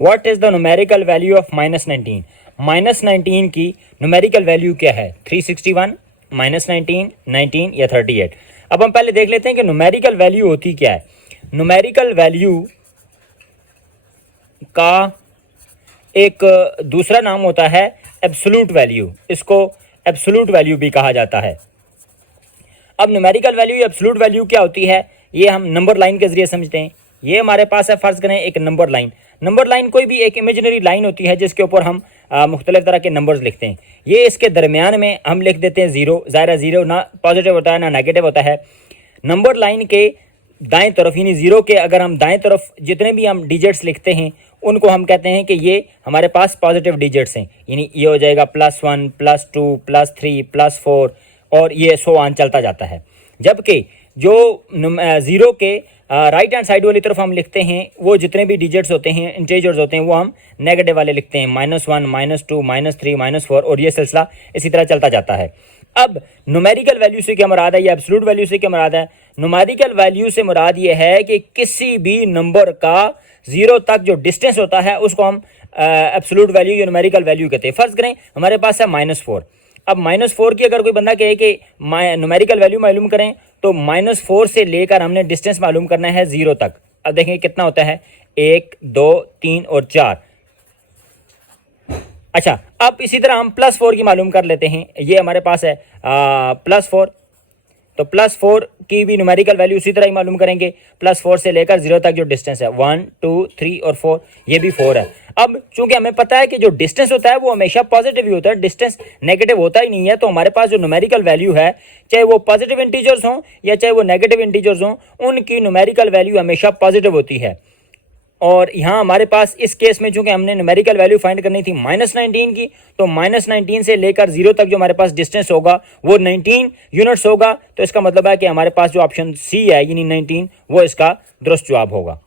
What is the numerical value of -19। -19 की numerical value क्या है? 361, -19, 19 या 38। अब हम पहले देख लेते हैं कि न्यूमेरिकल वैल्यू होती क्या है। न्यूमेरिकल वैल्यू का एक दूसरा नाम होता है एब्सोल्यूट वैल्यू। इसको एब्सोल्यूट वैल्यू भी कहा जाता है। अब न्यूमेरिकल वैल्यू या एब्सोल्यूट वैल्यू क्या होती है, ये हम नंबर लाइन के जरिए समझते हैं। ये हमारे पास है, फर्ज करें एक नंबर लाइन। नंबर लाइन कोई भी एक इमेजिनरी लाइन होती है जिसके ऊपर हम मुख्तलिफ तरह के नंबर्स लिखते हैं। ये इसके दरमियान में हम लिख देते हैं ज़ीरो। ज़ाहिर ज़ीरो ना पॉजिटिव होता है ना नेगेटिव होता है। नंबर लाइन के दाएं तरफ यानी ज़ीरो के अगर हम दाएं तरफ जितने भी हम डिजिट्स लिखते हैं उनको हम कहते हैं कि ये हमारे पास पॉजिटिव डिजिट्स हैं। यानी ये हो जाएगा +1, +2, +3, +4 और ये सो ऑन चलता जाता है। जबकि जो ज़ीरो के राइट हैंड साइड वाली तरफ हम लिखते हैं वो जितने भी डिजिट्स होते हैं, इंटीजर्स होते हैं, वो हम नेगेटिव वाले लिखते हैं। -1, -2, -3, -4 और ये सिलसिला इसी तरह चलता जाता है। अब न्यूमेरिकल वैल्यू से क्या मुराद है या एब्सोल्यूट वैल्यू से क्या मुराद है? न्यूमेरिकल वैल्यू से मुराद ये है कि किसी भी नंबर का ज़ीरो तक जो डिस्टेंस होता है उसको हम एब्सोल्यूट वैल्यू या न्यूमेरिकल वैल्यू कहते हैं। फ़र्ज़ करें हमारे पास है -4। अब -4 की अगर कोई बंदा कहे कि न्यूमेरिकल वैल्यू मालूम करें तो -4 से लेकर हमने डिस्टेंस मालूम करना है ज़ीरो तक। अब देखें कितना होता है, 1, 2, 3 और 4। अच्छा, अब इसी तरह हम +4 की मालूम कर लेते हैं। ये हमारे पास है +4, तो +4 की भी न्यूमेरिकल वैल्यू उसी तरह ही मालूम करेंगे। +4 से लेकर 0 तक जो डिस्टेंस है 1, 2, 3 और 4, ये भी 4 है। अब चूंकि हमें पता है कि जो डिस्टेंस होता है वो हमेशा पॉजिटिव ही होता है, डिस्टेंस नेगेटिव होता ही नहीं है, तो हमारे पास जो न्यूमेरिकल वैल्यू है, चाहे वो पॉजिटिव इंटीजर्स हों या चाहे वो नेगेटिव इंटीजर्स हों, उनकी न्यूमेरिकल वैल्यू हमेशा पॉजिटिव होती है। और यहाँ हमारे पास इस केस में चूंकि हमने न्यूमेरिकल वैल्यू फाइंड करनी थी -19 की, तो -19 से लेकर 0 तक जो हमारे पास डिस्टेंस होगा वो 19 यूनिट्स होगा। तो इसका मतलब है कि हमारे पास जो ऑप्शन सी है यानी 19 वो इसका दुरुस्त जवाब होगा।